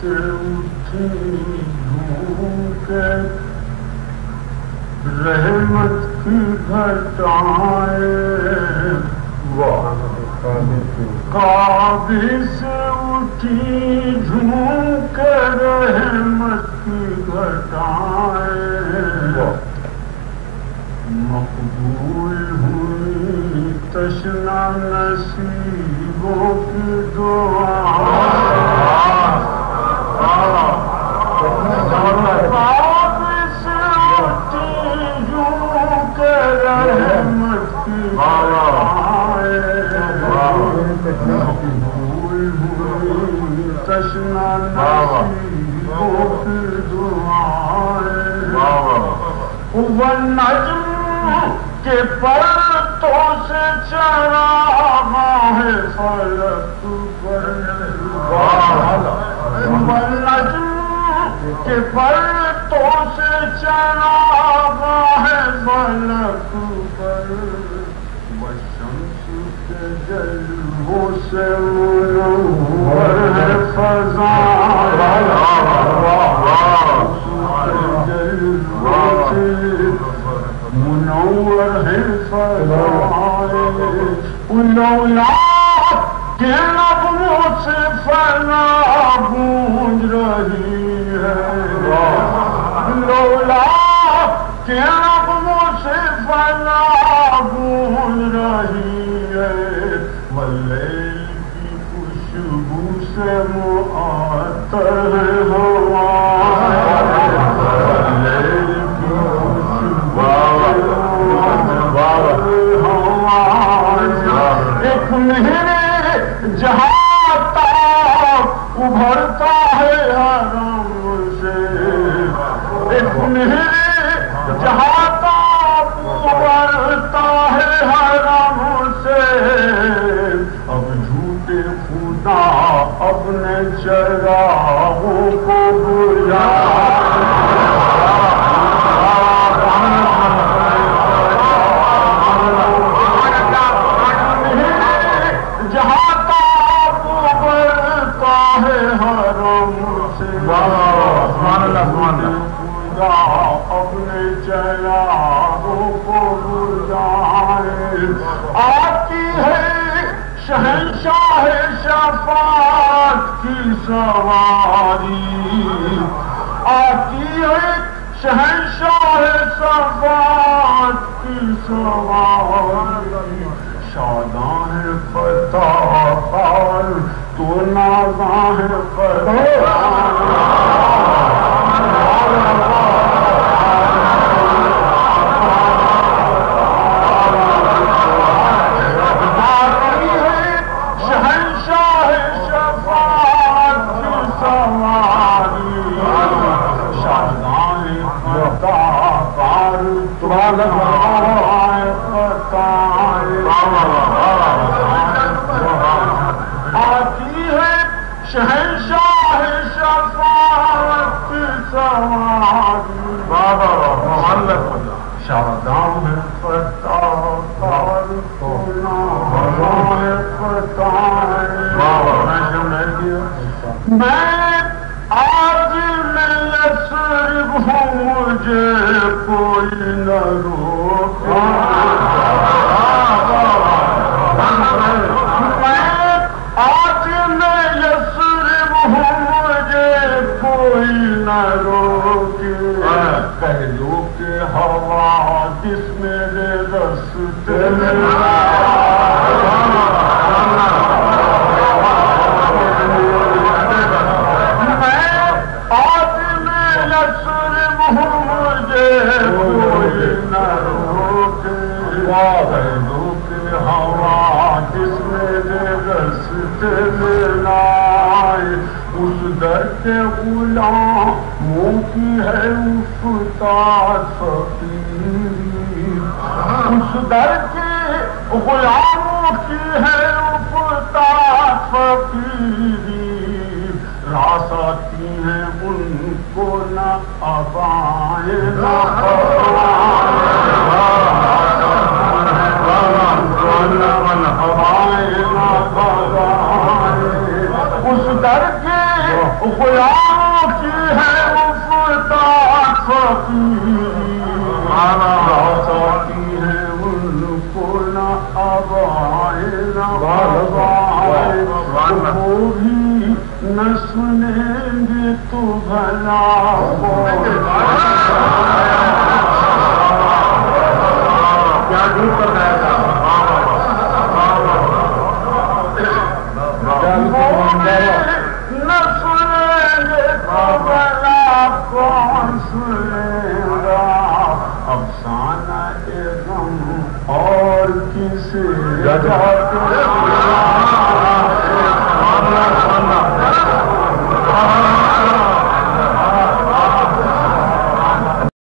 سے اٹھی دھوپ رحمت کی گھٹائیں کعبے سے اٹھی جھونک رحمت کی گھٹائیں مقبول ہوئی تشنا نصیبوں کی دعا تشنا نصیبوں کی دعائیں والنجم کے پرتوں سے چراغ ہے فلک پر والنجم کے پرتوں سے چراغ ہے فلک پر والشمس کے جلووں سے منور ہے فضا منور ہے فضا لولا کہ نغموں سے فنا گونج رہی ہے لولا کہ نغموں سے فنا گونج رہی ہے واللیل کی خوشبو سے معطر ہوا جہاں تک ابھرتا ہے حرم سے ایک مہر جہاں تک ابھرتا ہے حرم سے اب جھوٹے خدا اپنے چراغوں کو بجھا اپنے چراغوں کو بجھائے آتی ہے شہنشاہ شفاعت کی سواری آتی ہے شہنشاہ شفاعت کی سواری شاداں ہے فتح اور تو نازاں ہے فتح آتی ہے شہنشاہ شفاعت کی سواری شاداں ہے فتح کار میں آج میں یسرب ہوں مجھے کوئی نہ روکے آج میں یسرب ہوں مجھے کوئی نہ روکے کہہ دو کہ ہوا جس میرے رستے میں ہوا جس میرے رستے میں لائے اس در کے غلاموں کی ہے افتاد فقیری اس در کے غلاموں کی ہے افتاد فقیری راس آتی ہیں ان کو نہ ابائیں نہ اس در کے غلام کی ہے مفتاح فقیر راضاتی ہے ان کو نہ آبائے نہ بابائے وہ بھی نہ سنیں گے تو بھلا کیا دور کر رہا تھا نہ سنیں گے تو بھلا کون سنے گا افسانہ غم اور کسے